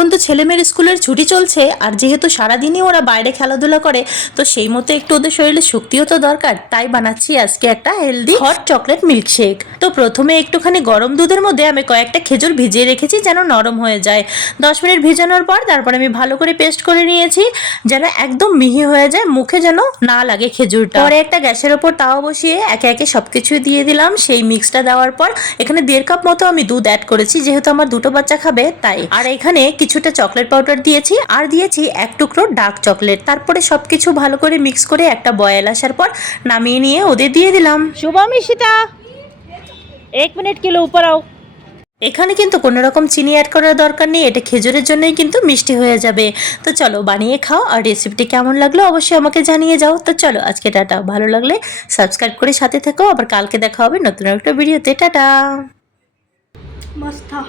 এখন তো ছেলেমেয়ের স্কুলের ছুটি চলছে, আর যেহেতু সারাদিনই ওরা বাইরে খেলাধুলা করে, তো সেই মতো একটু ওদের শরীরে শক্তিও তো দরকার। তাই বানাচ্ছি আজকে একটা হেলদি হট চকলেট মিল্কশেক। তো প্রথমে একটুখানি গরম দুধের মধ্যে আমি কয়েকটা খেজুর ভিজিয়ে রেখেছি যেন নরম হয়ে যায়। 10 মিনিট ভিজানোর পর তারপর আমি ভালো করে পেস্ট করে নিয়েছি যেন একদম মিহি হয়ে যায়, মুখে যেন না লাগে খেজুরটা। পরে একটা গ্যাসের ওপর তাওয়া বসিয়ে একে একে সবকিছু দিয়ে দিলাম। সেই মিক্সটা দেওয়ার পর এখানে 1.5 কাপ মতো আমি দুধ অ্যাড করেছি, যেহেতু আমার দুটো বাচ্চা খাবে তাই। আর এখানে কিছুটা চকলেট পাউডার দিয়েছি, আর দিয়েছি 1 টুকরো ডার্ক চকলেট। তারপরে সবকিছু ভালো করে মিক্স করে একটা বয়েল আসার পর নামিয়ে নিয়ে ওদের দিয়ে দিলাম। शुभम इशिता 1 मिनट के लिए ऊपर आओ। এখানে কিন্তু কোনো রকম চিনি অ্যাড করার দরকার নেই, এটা খেজুরের জন্যই কিন্তু মিষ্টি হয়ে যাবে। তো চলো বানিয়ে খাও, আর রেসিপিটি কেমন লাগলো অবশ্যই আমাকে জানিয়ে যাও। তো চলো আজকে টাটা, ভালো লাগলে সাবস্ক্রাইব করে সাথে থেকো, আবার কালকে দেখা হবে নতুন একটা ভিডিওতে। টাটা। मस्त था।